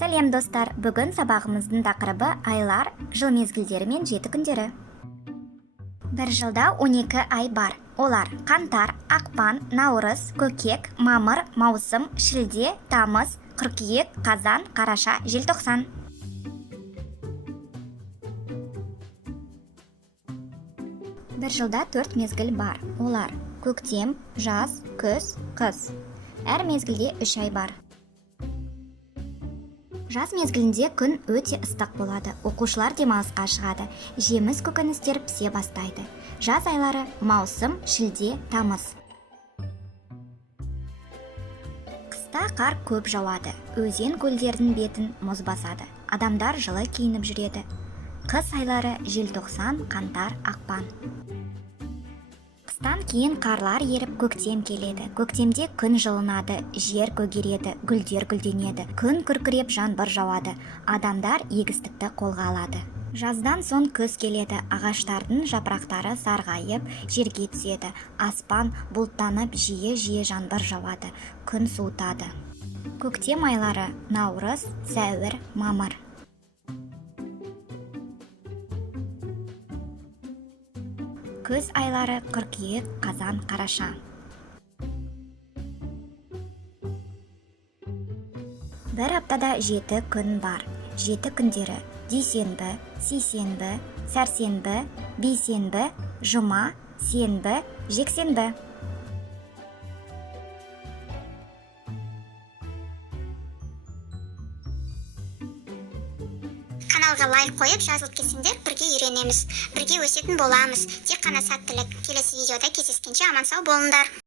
Сәлем достар, бүгін сабағымыздың тақырыбы айлар, жыл мезгілдері мен жеті күндері. Бір жылда 12 ай бар. Олар қаңтар, ақпан, наурыз, көкек, мамыр, маусым, шілде, тамыз, қыркүйек, қазан, қараша, желтоқсан. Бір жылда 4 мезгіл бар. Олар көктем, жаз, күз, қыс. Әр мезгілде 3 ай бар. Жаз мезгілінде күн өте ыстық болады. Оқушылар демалысқа шығады. Жеміс көкөністер пісе бастайды. Жаз айлары маусым, шілде, тамыз. Қыста қар көп жауады. Өзен көлдердің бетін мұз басады. Адамдар жылы киініп жүреді. Қыс айлары желтоқсан, қаңтар, ақпан. Қыстан кейін қарлар еріп көктем келеді. Көктемде күн жылынады, жер көгереді, гүлдер гүлденеді. Күн күркіреп жаңбыр жауады. Адамдар егістікті қолға алады. Жаздан соң күз келеді. Ағаштардың жапырақтары сарғайып, жерге түседі. Аспан бұлттанып, жиі жаңбыр жауады. Күн суытады. Көктем айлары наурыз, сәуір, мамыр. Күз айлары қыркүйек, қазан, қараша. Бір аптада 7 күн бар. 7 күндері дүйсенбі, сейсенбі, сәрсенбі, бейсенбі, жұма, сенбі, жексенбі. Каналға лайк қойып, жазылып кетсеңдер, бірге үйренеміз, бірге өсетін боламыз. Тек қана сәттілік. Келесі видеода кездескенше аман сау болыңдар.